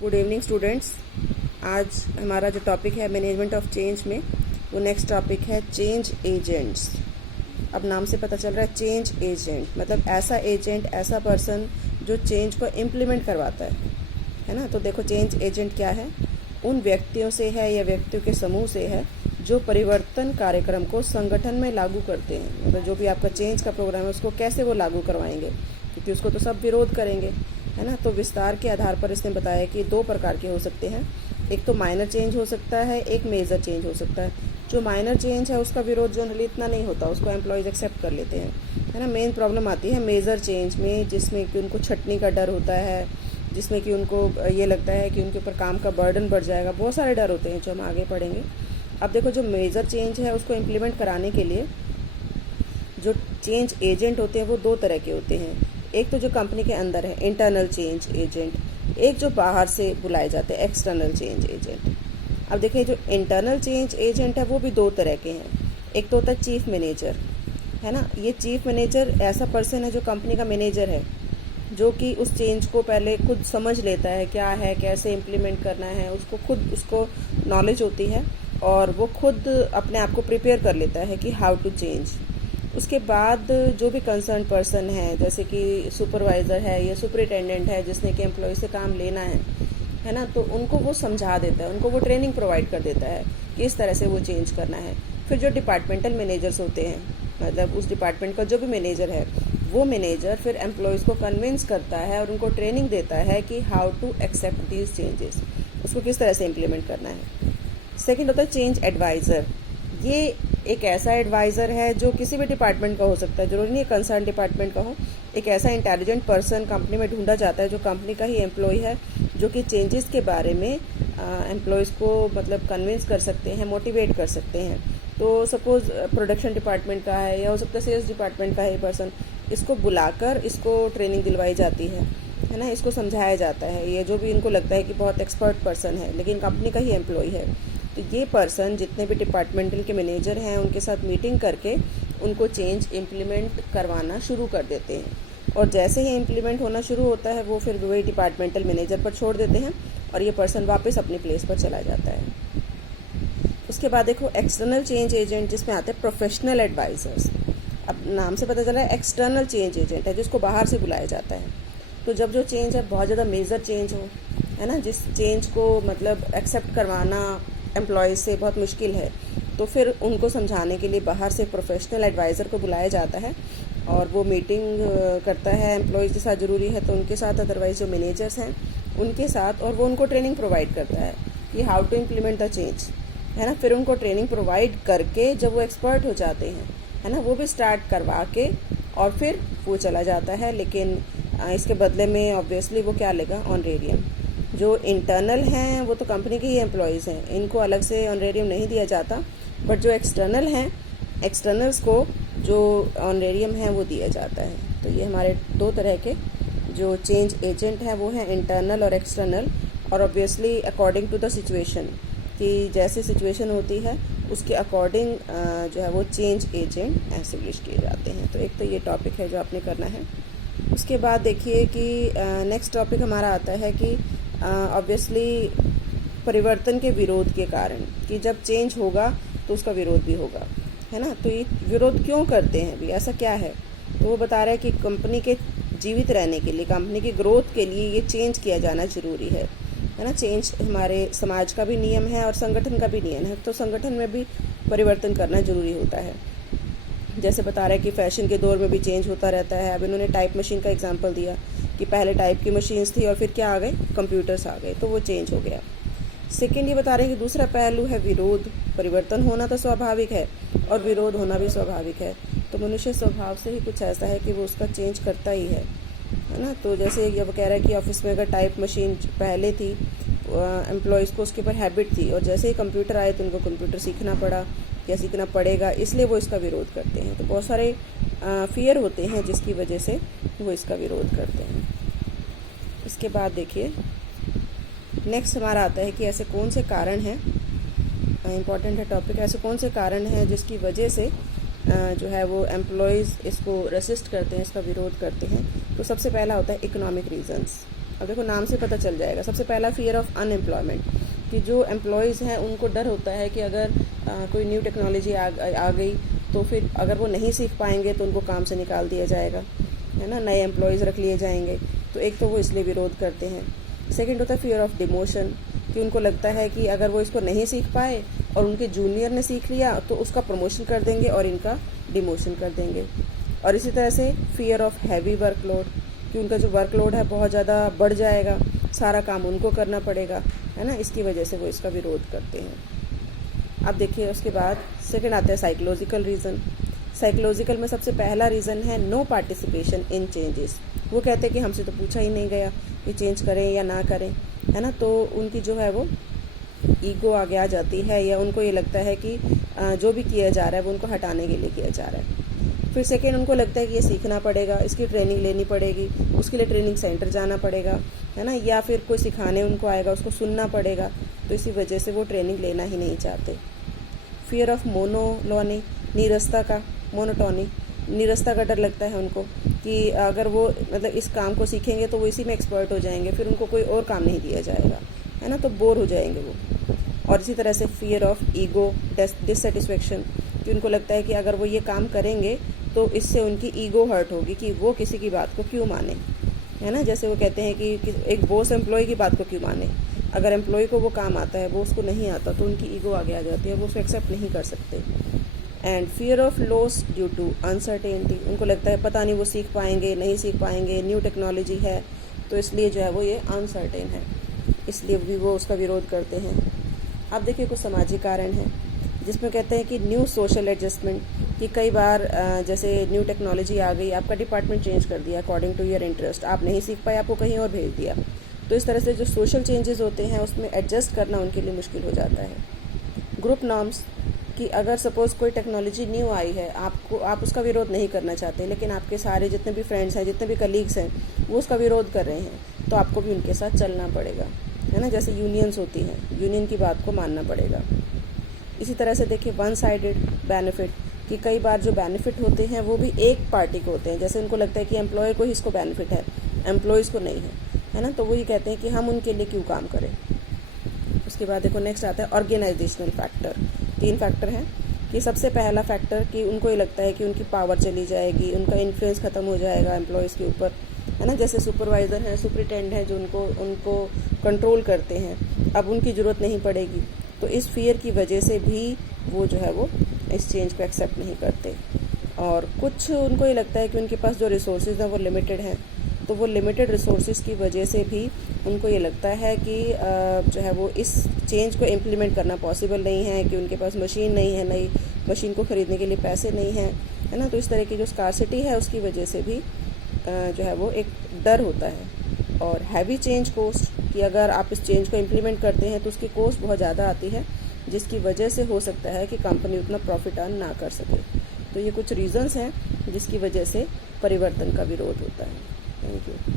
Good evening students. आज हमारा जो टॉपिक है मैनेजमेंट ऑफ चेंज में, वो नेक्स्ट टॉपिक है चेंज एजेंट्स। अब नाम से पता चल रहा है चेंज एजेंट, मतलब ऐसा एजेंट, ऐसा पर्सन जो चेंज को इम्प्लीमेंट करवाता है ना। तो देखो चेंज एजेंट क्या है, उन व्यक्तियों से है या व्यक्तियों के समूह से है जो परिवर्तन कार्यक्रम को संगठन में लागू करते हैं। मतलब जो भी आपका चेंज का प्रोग्राम है उसको कैसे वो लागू करवाएंगे, क्योंकि उसको तो सब विरोध करेंगे, है ना। तो विस्तार के आधार पर इसने बताया कि दो प्रकार के हो सकते हैं। एक तो माइनर चेंज हो सकता है, एक मेजर चेंज हो सकता है। जो माइनर चेंज है उसका विरोध जनरली इतना नहीं होता, उसको एम्प्लॉयज़ एक्सेप्ट कर लेते हैं, है ना। मेन प्रॉब्लम आती है मेजर चेंज में, जिसमें कि उनको छटनी का डर होता है, जिसमें कि उनको ये लगता है कि उनके ऊपर काम का बर्डन बढ़ जाएगा। बहुत सारे डर होते हैं जो हम आगे पढ़ेंगे। अब देखो जो मेजर चेंज है उसको इम्प्लीमेंट कराने के लिए जो चेंज एजेंट होते हैं वो दो तरह के होते हैं। एक तो जो कंपनी के अंदर है इंटरनल चेंज एजेंट, एक जो बाहर से बुलाए जाते हैं एक्सटर्नल चेंज एजेंट। अब देखिए जो इंटरनल चेंज एजेंट है वो भी दो तरह के हैं। एक तो होता है चीफ मैनेजर, है ना। ये चीफ मैनेजर ऐसा पर्सन है जो कंपनी का मैनेजर है, जो कि उस चेंज को पहले खुद समझ लेता है क्या है, कैसे इम्प्लीमेंट करना है, उसको खुद उसको नॉलेज होती है और वो खुद अपने आप को प्रिपेयर कर लेता है कि हाउ टू चेंज। उसके बाद जो भी कंसर्न पर्सन है, जैसे कि सुपरवाइज़र है या सुपरिटेंडेंट है जिसने कि एम्प्लॉय से काम लेना है ना, तो उनको वो समझा देता है, उनको वो ट्रेनिंग प्रोवाइड कर देता है कि इस तरह से वो चेंज करना है। फिर जो डिपार्टमेंटल मैनेजर्स होते हैं, मतलब उस डिपार्टमेंट का जो भी मैनेजर है, वो मैनेजर फिर एम्प्लॉयज़ को कन्विंस करता है और उनको ट्रेनिंग देता है कि how to accept these changes, उसको किस तरह से इम्प्लीमेंट करना है। सेकेंड होता है चेंज एडवाइज़र। ये एक ऐसा एडवाइज़र है जो किसी भी डिपार्टमेंट का हो सकता है, जरूरी नहीं है कंसर्न डिपार्टमेंट का हो। एक ऐसा इंटेलिजेंट पर्सन कंपनी में ढूंढा जाता है जो कंपनी का ही एम्प्लॉय है, जो कि चेंजेस के बारे में एम्प्लॉयज़ को मतलब कन्विंस कर सकते हैं, मोटिवेट कर सकते हैं। तो सपोज़ प्रोडक्शन डिपार्टमेंट का है या हो सकता है सेल्स डिपार्टमेंट का है पर्सन, इसको बुलाकर इसको ट्रेनिंग दिलवाई जाती है ना। इसको समझाया जाता है, ये जो भी इनको लगता है कि बहुत एक्सपर्ट पर्सन है लेकिन कंपनी का ही एम्प्लॉय है, तो ये पर्सन जितने भी डिपार्टमेंटल के मैनेजर हैं उनके साथ मीटिंग करके उनको चेंज इम्प्लीमेंट करवाना शुरू कर देते हैं। और जैसे ही इम्प्लीमेंट होना शुरू होता है वो फिर वही डिपार्टमेंटल मैनेजर पर छोड़ देते हैं और ये पर्सन वापस अपनी प्लेस पर चला जाता है। उसके बाद देखो एक्सटर्नल चेंज एजेंट, जिसमें आते हैं प्रोफेशनल एडवाइजर्स। अब नाम से पता चला है एक्सटर्नल चेंज एजेंट है जिसको बाहर से बुलाया जाता है। तो जब जो चेंज है बहुत ज़्यादा मेजर चेंज हो, है ना, जिस चेंज को मतलब एक्सेप्ट करवाना एम्प्लॉयज़ से बहुत मुश्किल है, तो फिर उनको समझाने के लिए बाहर से प्रोफेशनल एडवाइज़र को बुलाया जाता है और वो मीटिंग करता है एम्प्लॉयज़ के साथ, ज़रूरी है तो उनके साथ, अदरवाइज जो मैनेजर्स हैं उनके साथ, और वो उनको ट्रेनिंग प्रोवाइड करता है कि how to implement the change, है ना। फिर उनको ट्रेनिंग प्रोवाइड करके जब वो एक्सपर्ट हो जाते हैं, है ना, वो भी स्टार्ट करवा के और फिर वो चला जाता है। लेकिन इसके बदले में ऑब्वियसली वो क्या लेगा, ऑनरेरियम। जो इंटरनल हैं वो तो कंपनी के ही एम्प्लॉयज़ हैं, इनको अलग से ऑनरेरियम नहीं दिया जाता, बट जो एक्सटर्नल हैं, एक्सटर्नल्स को जो ऑनरेरियम है वो दिया जाता है। तो ये हमारे दो तरह के जो चेंज एजेंट हैं वो हैं इंटरनल और एक्सटर्नल, और obviously according to the situation, कि जैसी सिचुएशन होती है उसके अकॉर्डिंग जो है वो चेंज एजेंट एस्टेब्लिश किए जाते हैं। तो एक तो ये टॉपिक है जो आपने करना है। उसके बाद देखिए कि नेक्स्ट टॉपिक हमारा आता है कि ऑब्वियसली परिवर्तन के विरोध के कारण, कि जब चेंज होगा तो उसका विरोध भी होगा, है ना। तो ये विरोध क्यों करते हैं भी, ऐसा क्या है, तो वो बता रहा है कि कंपनी के जीवित रहने के लिए, कंपनी की ग्रोथ के लिए ये चेंज किया जाना ज़रूरी है ना। चेंज हमारे समाज का भी नियम है और संगठन का भी नियम है, तो संगठन में भी परिवर्तन करना ज़रूरी होता है। जैसे बता रहा है कि फैशन के दौर में भी चेंज होता रहता है। अब इन्होंने टाइप मशीन का एग्जांपल दिया कि पहले टाइप की मशीन्स थी और फिर क्या आ गए, कंप्यूटर्स आ गए, तो वो चेंज हो गया। सेकेंड ये बता रहे हैं कि दूसरा पहलू है विरोध। परिवर्तन होना तो स्वाभाविक है और विरोध होना भी स्वाभाविक है। तो मनुष्य स्वभाव से ही कुछ ऐसा है कि वो उसका चेंज करता ही है ना। तो जैसे ये वो कह रहा है कि ऑफिस में अगर टाइप मशीन पहले थी, एम्प्लॉयज़ को उसके ऊपर हैबिट थी, और जैसे ही कंप्यूटर आए तो उनको कंप्यूटर सीखना पड़ा या सीखना पड़ेगा, इसलिए वो इसका विरोध करते हैं। तो बहुत सारे फियर होते हैं जिसकी वजह से वो इसका विरोध करते हैं। इसके बाद देखिए नेक्स्ट हमारा आता है कि ऐसे कौन से कारण हैं, इम्पॉर्टेंट है टॉपिक, ऐसे कौन से कारण हैं जिसकी वजह से जो है वो एम्प्लॉयज़ इसको रेसिस्ट करते हैं, इसका विरोध करते हैं। तो सबसे पहला होता है इकोनॉमिक रीजंस, अब देखो नाम से पता चल जाएगा। सबसे पहला फियर ऑफ अनएम्प्लॉयमेंट, कि जो एम्प्लॉयज़ हैं उनको डर होता है कि अगर कोई न्यू टेक्नोलॉजी आ गई तो फिर अगर वो नहीं सीख पाएंगे तो उनको काम से निकाल दिया जाएगा, है ना, नए एम्प्लॉयज़ रख लिए जाएंगे। तो एक तो वो इसलिए विरोध करते हैं। सेकंड होता है फियर ऑफ डिमोशन, कि उनको लगता है कि अगर वो इसको नहीं सीख पाए और उनके जूनियर ने सीख लिया तो उसका प्रमोशन कर देंगे और इनका डिमोशन कर देंगे। और इसी तरह से फियर ऑफ हैवी वर्कलोड, कि उनका जो वर्कलोड है बहुत ज़्यादा बढ़ जाएगा, सारा काम उनको करना पड़ेगा, है ना, इसकी वजह से वो इसका विरोध करते हैं। अब देखिए उसके बाद सेकंड आता है साइकोलॉजिकल रीज़न। साइकोलॉजिकल में सबसे पहला रीज़न है नो पार्टिसिपेशन इन चेंजेस। वो कहते हैं कि हमसे तो पूछा ही नहीं गया कि चेंज करें या ना करें, है ना, तो उनकी जो है वो ईगो आगे आ जाती है, या उनको ये लगता है कि जो भी किया जा रहा है वो उनको हटाने के लिए किया जा रहा है। फिर सेकेंड उनको लगता है कि ये सीखना पड़ेगा, इसकी ट्रेनिंग लेनी पड़ेगी, उसके लिए ट्रेनिंग सेंटर जाना पड़ेगा, है ना, या फिर कोई सिखाने उनको आएगा, उसको सुनना पड़ेगा, तो इसी वजह से वो ट्रेनिंग लेना ही नहीं चाहते। फियर ऑफ मोनोटोनी, मोनोटोनी, निरस्ता का डर लगता है उनको कि अगर वो मतलब इस काम को सीखेंगे तो वो इसी में एक्सपर्ट हो जाएंगे, फिर उनको कोई और काम नहीं दिया जाएगा, है ना, तो बोर हो जाएंगे वो। और इसी तरह से फियर ऑफ ईगो डिससेटिस्फेक्शन, कि उनको लगता है कि अगर वो ये काम करेंगे तो इससे उनकी ईगो हर्ट होगी कि वो किसी की बात को क्यों माने, है ना, जैसे वो कहते हैं कि एक बॉस एम्प्लॉय की बात को क्यों माने। अगर एम्प्लॉय को वो काम आता है, वो उसको नहीं आता, तो उनकी ईगो आगे आ जाती है, वो उसको एक्सेप्ट नहीं कर सकते। And fear of loss due to uncertainty, उनको लगता है पता नहीं वो सीख पाएंगे नहीं सीख पाएंगे, न्यू टेक्नोलॉजी है, तो इसलिए जो है वो ये अनसर्टेन है, इसलिए भी वो उसका विरोध करते हैं। अब देखिए कुछ सामाजिक कारण हैं जिसमें कहते हैं कि न्यू सोशल एडजस्टमेंट, कि कई बार जैसे न्यू टेक्नोलॉजी आ गई, आपका डिपार्टमेंट चेंज कर दिया अकॉर्डिंग टू योर इंटरेस्ट, आप नहीं सीख पाए, आपको कहीं और भेज दिया, तो इस तरह से जो सोशल चेंजेस होते हैं उसमें एडजस्ट करना उनके लिए मुश्किल हो जाता है। ग्रुप नॉर्म्स, कि अगर सपोज़ कोई टेक्नोलॉजी न्यू आई है, आप उसका विरोध नहीं करना चाहते, लेकिन आपके सारे जितने भी फ्रेंड्स हैं, जितने भी कलीग्स हैं, वो उसका विरोध कर रहे हैं, तो आपको भी उनके साथ चलना पड़ेगा, है ना, जैसे यूनियंस होती हैं, यूनियन की बात को मानना पड़ेगा। इसी तरह से देखिए वन साइडेड बेनिफिट, कि कई बार जो बेनिफिट होते हैं वो भी एक पार्टी को होते हैं, जैसे उनको लगता है कि एम्प्लॉय को ही इसको बेनिफिट है, एम्प्लॉयज़ को नहीं है ना, तो वो ये कहते हैं कि हम उनके लिए क्यों काम करें। उसके बाद देखो नेक्स्ट आता है ऑर्गेनाइजेशनल फैक्टर। 3 फैक्टर हैं, कि सबसे पहला फैक्टर कि उनको ये लगता है कि उनकी पावर चली जाएगी, उनका इन्फ्लुएंस ख़त्म हो जाएगा एम्प्लॉयज़ के ऊपर, है ना, जैसे सुपरवाइज़र हैं, सुपरिटेंडेंट हैं जो उनको कंट्रोल करते हैं, अब उनकी ज़रूरत नहीं पड़ेगी, तो इस फियर की वजह से भी वो जो है वो इस चेंज को एक्सेप्ट नहीं करते। और कुछ उनको ये लगता है कि उनके पास जो रिसोर्सेज हैं वो लिमिटेड हैं, तो वो लिमिटेड रिसोर्सेज की वजह से भी उनको ये लगता है कि जो है वो इस चेंज को इम्प्लीमेंट करना पॉसिबल नहीं है, कि उनके पास मशीन नहीं है, नई मशीन को ख़रीदने के लिए पैसे नहीं हैं, है ना, तो इस तरह की जो स्कार्सिटी है उसकी वजह से भी जो है वो एक डर होता है। और हैवी चेंज कॉस्ट, कि अगर आप इस चेंज को इम्प्लीमेंट करते हैं तो उसकी कॉस्ट बहुत ज़्यादा आती है, जिसकी वजह से हो सकता है कि कंपनी उतना प्रॉफिट अर्न ना कर सके। तो ये कुछ रीज़न्स हैं जिसकी वजह से परिवर्तन का विरोध होता है। Thank you.